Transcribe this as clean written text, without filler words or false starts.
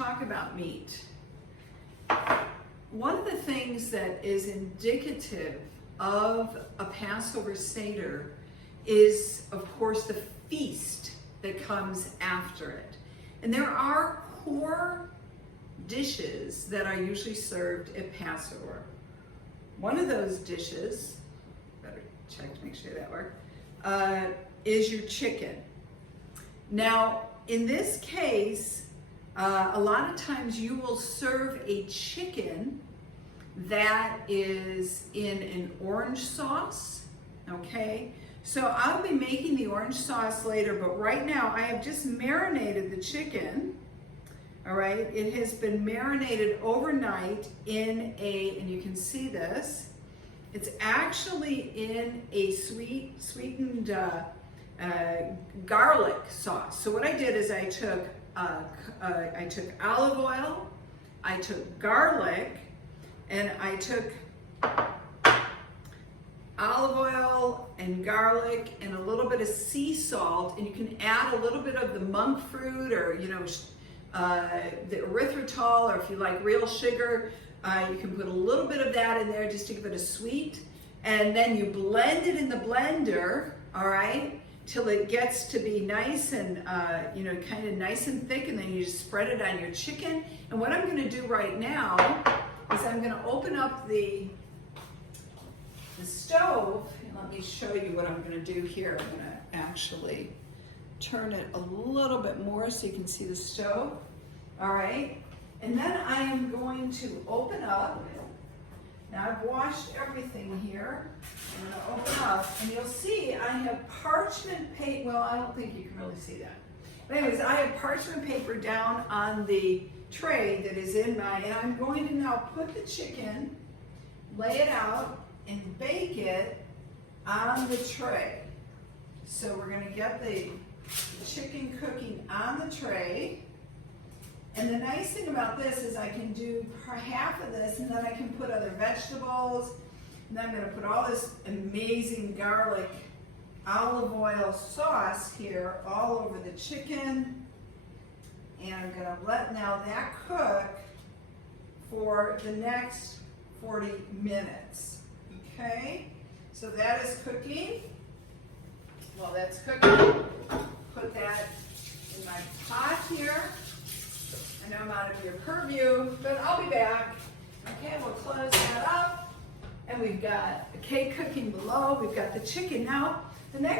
talk about meat. One of the things that is indicative of a Passover Seder is, of course, the feast that comes after it. And there are core dishes that are usually served at Passover. One of those dishes, better check to make sure that worked, is your chicken. Now, in this case, a lot of times you will serve a chicken that is in an orange sauce, okay? So I'll be making the orange sauce later, but right now I have just marinated the chicken, all right? It has been marinated overnight in and you can see this, it's actually in a sweetened garlic sauce. So what I did is I took olive oil, I took garlic, and I took olive oil and garlic and a little bit of sea salt, and you can add a little bit of the monk fruit or the erythritol, or if you like real sugar, you can put a little bit of that in there just to give it a sweet, and then you blend it in the blender, all right, till it gets to be nice and kind of nice and thick, and then you just spread it on your chicken. And what I'm going to do right now is I'm going to open up the stove, and let me show you what I'm going to do here. I'm going to actually turn it a little bit more so you can see the stove. All right, and then I am going to open up. Now I've washed everything here. I'm going to open up, and you'll see I have parchment paper. Well, I don't think you can really see that. But anyways, I have parchment paper down on the tray that is in and I'm going to now put the chicken, lay it out, and bake it on the tray. So we're going to get the chicken cooking on the tray. And the nice thing about this is I can do half of this, and then I can put other vegetables, and then I'm going to put all this amazing garlic olive oil sauce here all over the chicken, and I'm going to let now that cook for the next 40 minutes. Okay, so that is cooking. While that's cooking, put that in my pot here. I know I'm out of your purview, but I'll be back. Okay, we'll close that up. And we've got the cake cooking below. We've got the chicken. Now, the next